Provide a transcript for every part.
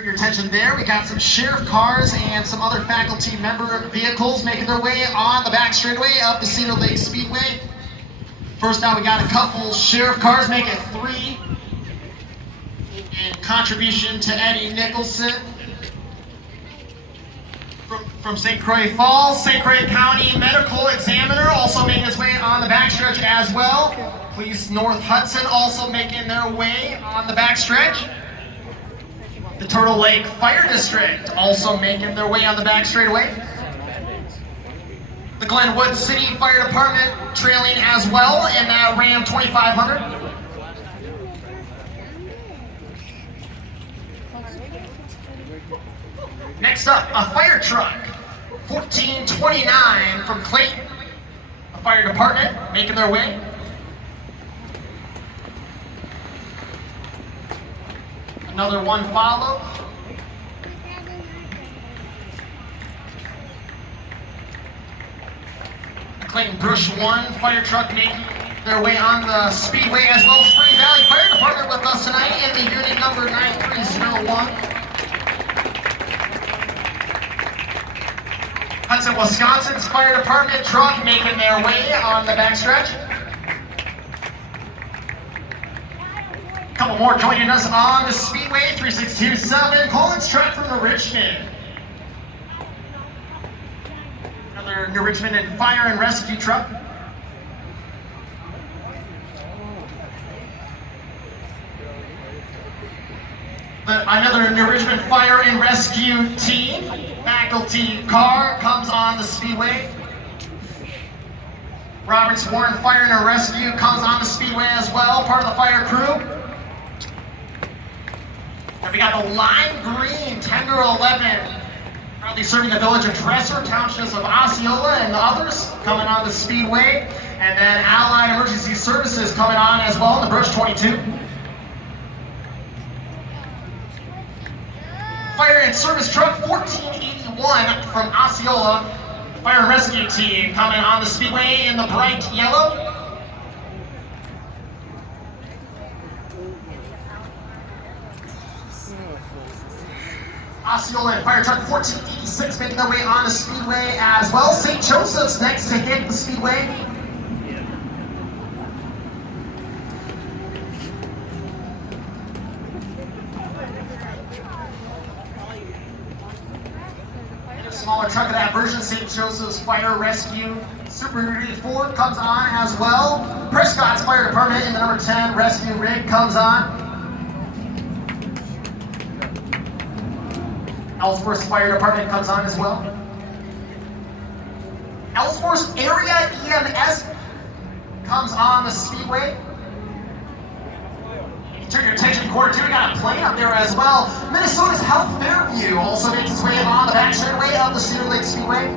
For your attention there, we got some sheriff cars and some other faculty member vehicles making their way on the back straightaway of the Cedar Lake Speedway. First out, we got a couple sheriff cars making three in contribution to Eddie Nicholson from St. Croix Falls. St. Croix County Medical Examiner also making his way on the backstretch as well. Police North Hudson also making their way on the backstretch. The Turtle Lake Fire District also making their way on the back straightaway. The Glenwood City Fire Department trailing as well in that Ram 2500. Next up, a fire truck, 1429 from Clayton. The fire department making their way. Another one follows. The Clayton Brush 1 fire truck making their way on the speedway as well. Spring Valley Fire Department with us tonight in the unit number 9301. Hudson, Wisconsin's fire department truck making their way on the backstretch. A couple more joining us on the speedway, 3627 Collins truck from New Richmond. Another New Richmond and fire and rescue truck. Another New Richmond fire and rescue team. Faculty car comes on the speedway. Roberts Warren Fire and Rescue comes on the speedway as well, part of the fire crew. And we got the lime green Tender 11, proudly serving the village of Dresser, townships of Osceola and the others coming on the speedway. And then Allied Emergency Services coming on as well in the Brush 22. Fire and service truck 1481 from Osceola, fire and rescue team coming on the speedway in the bright yellow. Osceola and fire truck 1486 making their way on the speedway as well. St. Joseph's next to hit the speedway. Smaller truck of that version, St. Joseph's Fire Rescue Super Duty Ford comes on as well. Prescott's Fire Department in the number 10 Rescue Rig comes on. Ellsworth's Fire Department comes on as well. Ellsworth's Area EMS comes on the speedway. Turn your attention to quarter two, we got a plane up there as well. Minnesota's Health Fairview also makes its way on the back straightaway of the Cedar Lake Speedway.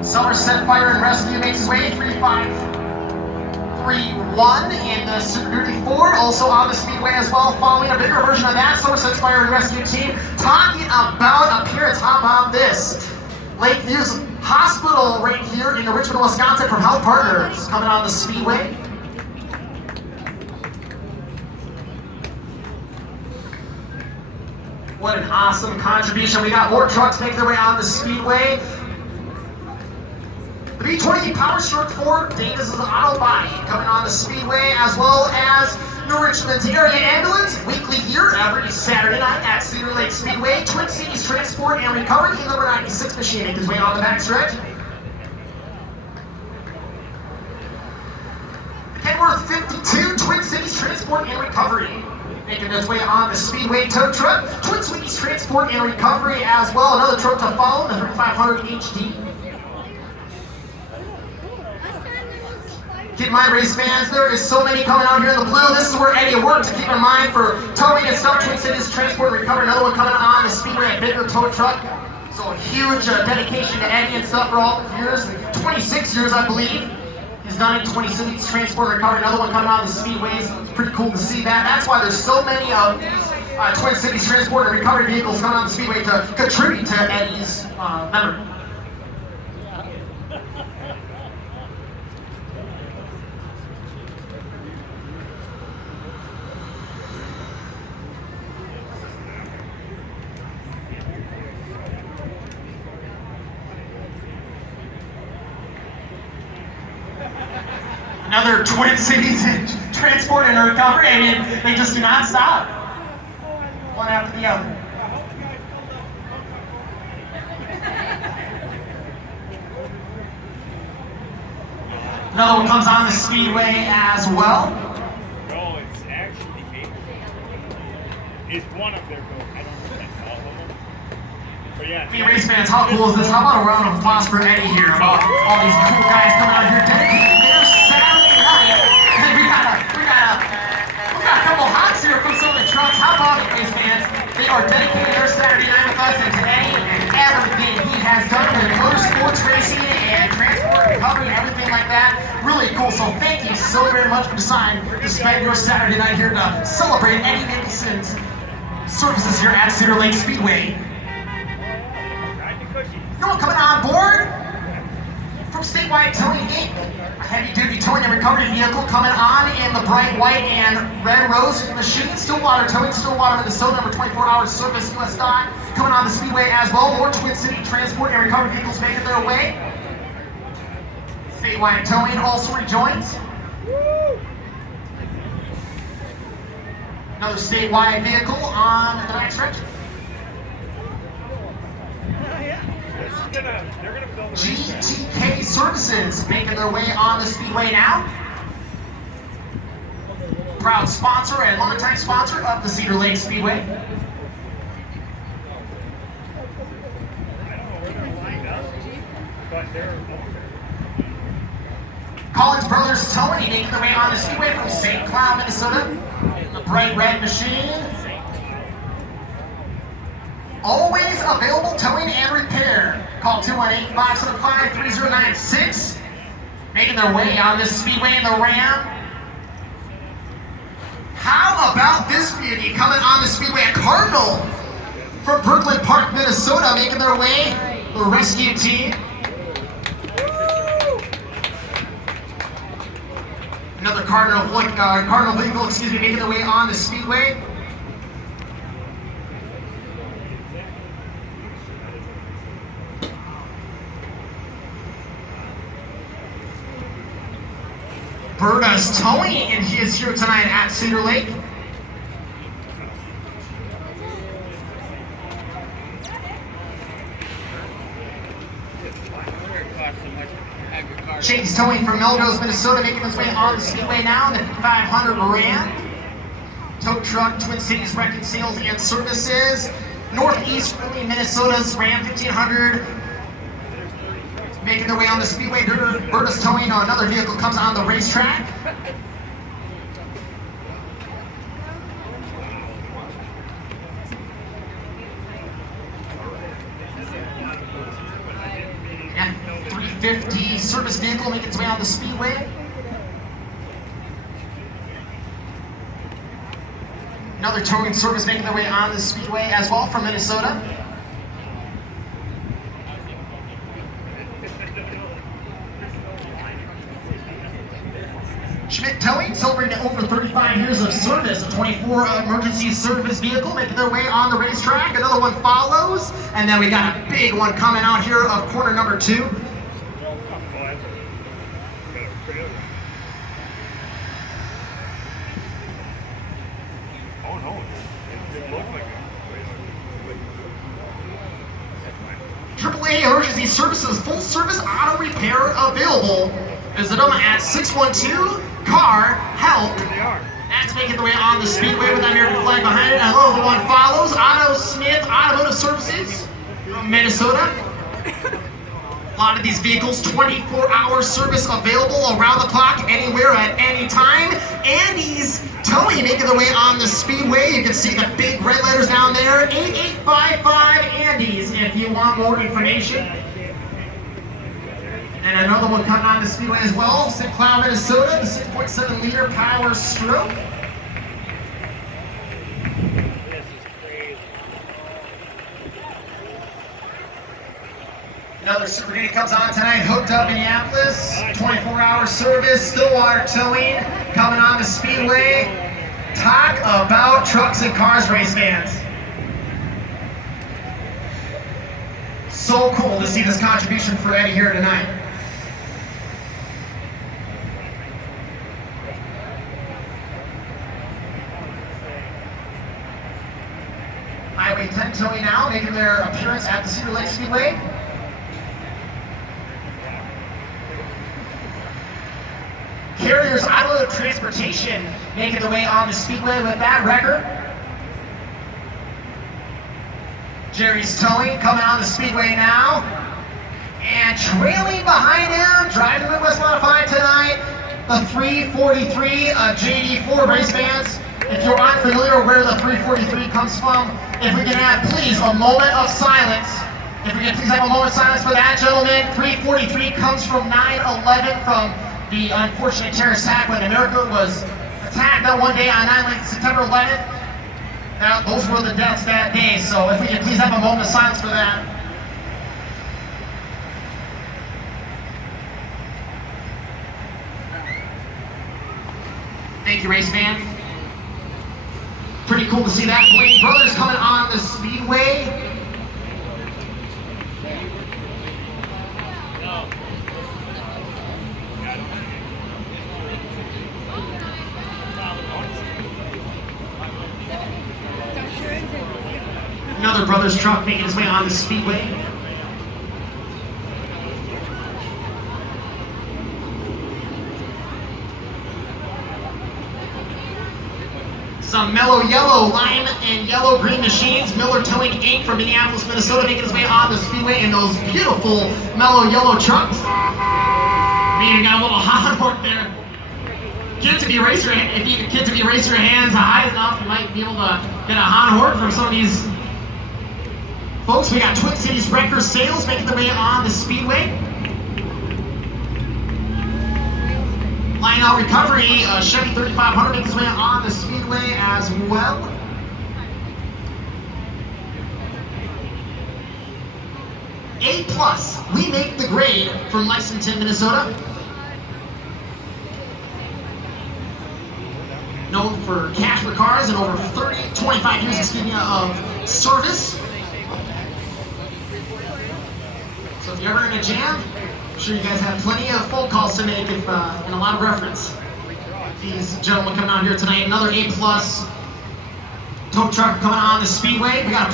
Somerset Fire and Rescue makes its way 3531 in the Super Duty Ford, also on the speedway as well. Following a bigger version of that, Somerset's Fire and Rescue team talking about up here. How about this? Lakeview's Hospital right here in Richmond, Wisconsin from Health Partners coming on the speedway. What an awesome contribution. We got more trucks making their way on the speedway. The B-20 Power Stroke Ford, Davis' auto body coming on the speedway, as well as New Richmond's area ambulance, weekly here every Saturday night at Cedar Lake Speedway. Twin Cities Transport and Recovery, the number 96 machine making his way on the backstretch. The Kenworth 52 Twin Cities Transport and Recovery making its way on the speedway tow truck. Twin Cities Transport and Recovery as well. Another truck to follow, the 3500 HD. Keep in mind, race fans, there is so many coming out here in the blue. This is where Eddie worked, to keep in mind for towing and stuff. Twin Cities Transport and Recovery, another one coming on the speedway, a bigger tow truck. So a huge dedication to Eddie and stuff for all the years. 26 years, I believe. He's done it. 20 Cities Transport and Recovery, another one coming on the speedways. It's pretty cool to see that. That's why there's so many of these Twin Cities Transport and Recovery vehicles coming on the speedway to contribute to Eddie's memory. Another Twin Cities transport and recovery. I mean, they just do not stop. One after the other. Another one comes on the speedway as well. No, it's actually eight. It's one of their boats. I don't know if that's all of them. But yeah. Hey, race fans, how cool is this? How about a round of applause for Eddie here? About all these cool guys coming out here dedicating their Saturday night. And we got a couple hots here from some of the trucks. How about it, race fans? They are dedicating their Saturday night with us, and today and everything he has done with motorsports racing and transport recovery and everything like that. Really cool. So thank you so very much for deciding to spend your Saturday night here to celebrate Eddie Nicholson's services here at Cedar Lake Speedway. You know what, coming on board from Statewide Towing Inc., a heavy-duty towing and recovery vehicle coming on in the bright white and red rose machine. Stillwater Towing, Stillwater, Minnesota, number 24-hour service, US dot. Coming on the speedway as well. More Twin City transport and recovery vehicles making their way. Statewide Towing also rejoins. Another statewide vehicle on the back stretch. GTK Services making their way on the speedway now. Proud sponsor and longtime sponsor of the Cedar Lake Speedway. I don't know where they're lined up, but they're over there. Collins Brothers Towing making their way on the speedway from St. Cloud, Minnesota. The bright red machine. Always available towing and repair. Call 218-575-3096. Making their way on this speedway in the Ram. How about this beauty coming on the speedway? A Cardinal from Brooklyn Park, Minnesota, making their way. The rescue team. Another Cardinal vehicle, making their way on the speedway. Berta's Towing, and he is here tonight at Cedar Lake. Shady's Towing from Melrose, Minnesota, making his way on the speedway now. The 500 Ram. Tow Truck, Twin Cities Wrecking Sales and Services. Northeast Philly, Minnesota's Ram 1500. Making their way on the speedway. Berta's Towing, another vehicle comes on the racetrack. F-350 service vehicle making its way on the speedway. Another towing service making their way on the speedway as well from Minnesota. Schmidt Towing, celebrating over 35 years of service, a 24 emergency service vehicle making their way on the racetrack. Another one follows, and then we got a big one coming out here of corner number 2. Oh no, it looked like it. AAA Emergency Services full service auto repair available. Visit them at 612 Car Help. That's making the way on the speedway with that American flag behind it. Another one follows. Otto Smith Automotive Services from Minnesota. A lot of these vehicles, 24-hour service available around the clock, anywhere at any time. Andy's Towing making their way on the speedway. You can see the big red letters down there. 8855 Andy's if you want more information. And another one coming on the speedway as well, St. Cloud, Minnesota, the 6.7 liter Power Stroke. This is crazy. Another Super Duty comes on tonight, hooked up Minneapolis, 24-hour service, Stillwater Towing, coming on the speedway. Talk about trucks and cars, race fans. So cool to see this contribution for Eddie here tonight. Highway 10 towing now, making their appearance at the Cedar Lake Speedway. Carriers Automotive Transportation making their way on the Speedway with that record. Jerry's Towing coming on the Speedway now. And trailing behind him, driving the Midwest Modified tonight, the 343 JD4 race fans. If you're unfamiliar where the 343 comes from, if we can have, please, a moment of silence. If we can please have a moment of silence for that gentleman. 343 comes from 9/11, from the unfortunate terrorist attack when America was attacked that one day on September 11th. Now, those were the deaths that day, so if we can please have a moment of silence for that. Thank you, race fan. Pretty cool to see that. Blaine Brothers coming on the Speedway. Another Brothers truck making his way on the Speedway. Some mellow yellow, lime and yellow green machines. Miller Towing Inc. from Minneapolis, Minnesota, making his way on the Speedway in those beautiful mellow yellow trucks. Man, you got a little hot work there. Kids, if you raise your hands high enough, you might be able to get a Honda Hort from some of these folks. We got Twin Cities Wrecker Sales making their way on the Speedway. Line Out Recovery, Chevy 3500 making its way on the Speedway as well. A+, we make the grade from Lexington, Minnesota. Known for cash for cars and over 25 years, of service. So if you're ever in a jam, I'm sure you guys have plenty of phone calls to make and a lot of reference. These gentlemen coming out here tonight. Another A+ tow truck coming on the Speedway. We got a